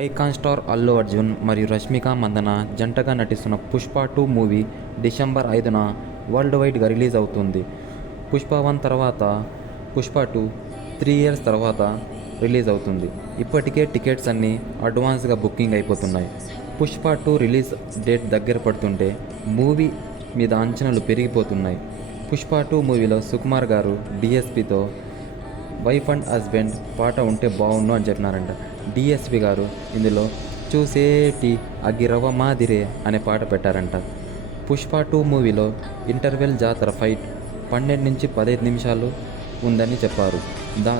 Icon star Allu Arjun మరియు రష్మిక మందన జంటగా నటిస్తున్న పుష్ప 2 మూవీ డిసెంబర్ 5న వరల్డ్ వైడ్గా రిలీజ్ అవుతుంది. పుష్ప 1 తర్వాత పుష్ప 2 3 ఇయర్స్ తర్వాత రిలీజ్ అవుతుంది. ఇప్పటికే టికెట్స్ అన్నీ అడ్వాన్స్గా బుకింగ్ అయిపోతున్నాయి. పుష్ప 2 రిలీజ్ డేట్ దగ్గర పడుతుంటే మూవీ మీద అంచనాలు పెరిగిపోతున్నాయి. పుష్ప 2 మూవీలో సుకుమార్ గారు డిఎస్పితో వైఫ్ అండ్ హస్బెండ్ పాట ఉంటే బాగుండు అని చెప్పినారంట. డిఎస్పి గారు ఇందులో చూసేటి అగ్గిరవ్వ మాదిరే అనే పాట పెట్టారంట. పుష్ప 2 మూవీలో ఇంటర్వెల్ జాతర ఫైట్ 12 నుంచి 15 నిమిషాలు ఉందని చెప్పారు.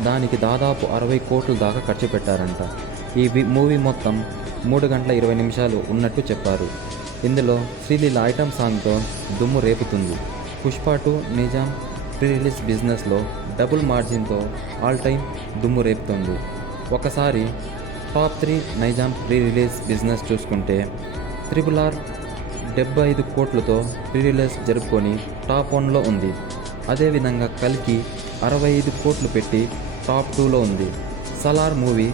దానికి దాదాపు 60 కోట్ల దాకా ఖర్చు పెట్టారంట. ఈ మూవీ మొత్తం 3 గంటల 20 నిమిషాలు ఉన్నట్టు చెప్పారు. ఇందులో శ్రీలీల ఐటమ్ సాంగ్తో దుమ్ము రేపుతుంది. పుష్ప 2 నిజాం ప్రీ రిలీజ్ బిజినెస్లో డబుల్ మార్జిన్తో ఆల్ టైమ్ దుమ్ము రేపుతుంది. ఒకసారి top 3 Nizam pre release business చూసుకుంటే RRR 75 కోట్లతో ప్రీ రిలీజ్ జరుపుకొని టాప్ 1లో ఉంది. అదేవిధంగా కల్కి 65 కోట్లు పెట్టి టాప్ 2లో ఉంది. సలార్ మూవీ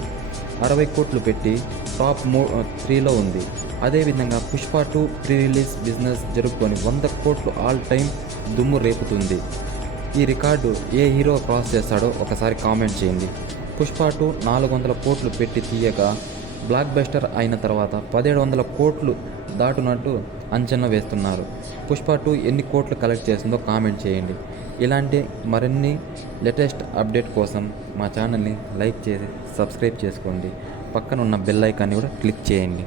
60 కోట్లు పెట్టి టాప్ 3లో ఉంది. అదేవిధంగా పుష్ప 2 ప్రీ రిలీజ్ బిజినెస్ జరుపుకొని 100 కోట్లు ఆల్ టైమ్ దుమ్ము రేపుతుంది. ఈ రికార్డు ఏ హీరో క్రాస్ చేస్తాడో ఒకసారి కామెంట్ చేయండి. పుష్ప 2 400 కోట్లు పెట్టి తీయగా బ్లాక్ బస్టర్ అయిన తర్వాత 1700 కోట్లు దాటునట్టు అంచనా వేస్తున్నారు. పుష్ప 2 ఎన్ని కోట్లు కలెక్ట్ చేసిందో కామెంట్ చేయండి. ఇలాంటి మరిన్ని లేటెస్ట్ అప్డేట్ కోసం మా ఛానల్ని లైక్ చేసి సబ్స్క్రైబ్ చేసుకోండి. పక్కన ఉన్న బెల్ ఐకాన్ని కూడా క్లిక్ చేయండి.